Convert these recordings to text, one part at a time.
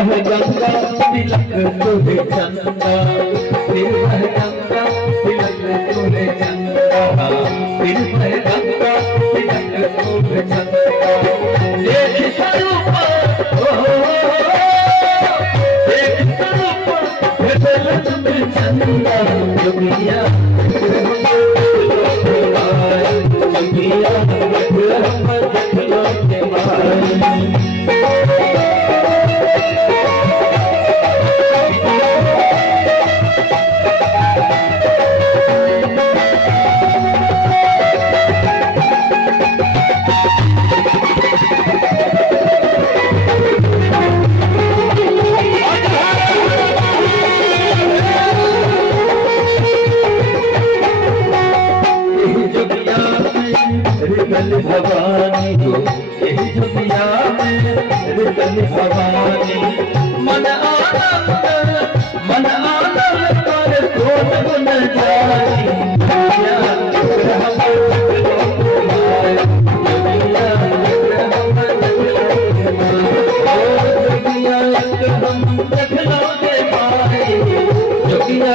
बह गंगा तिलक सुबह चंदा, फिर बह गंगा तिलक सुबह चंदा, फिर बह गंगा तिलक सुबह चंदा। देख स्वरूप देख स्वरूप भेटल चंदा, जोगिया जोगिया देखलो के भाई। भवानी को यही दुनिया में रितल भवानी, मन आनंद कर सोच गुन जानी, दुनिया ग्रह हम देखलो के भाई, जोगिया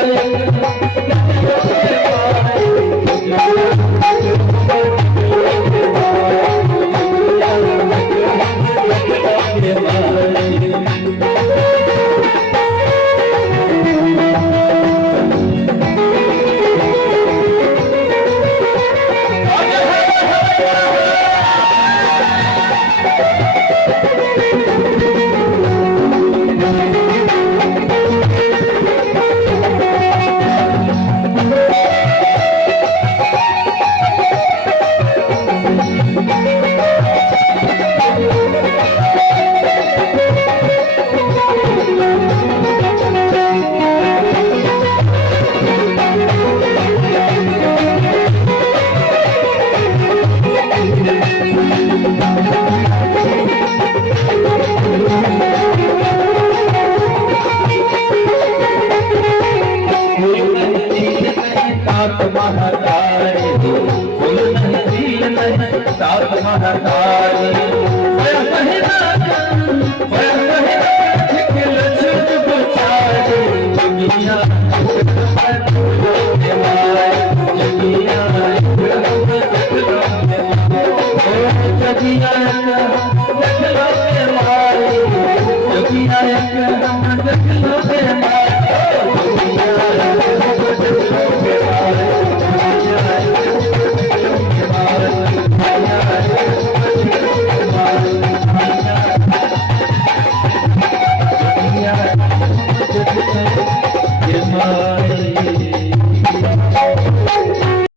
महाराज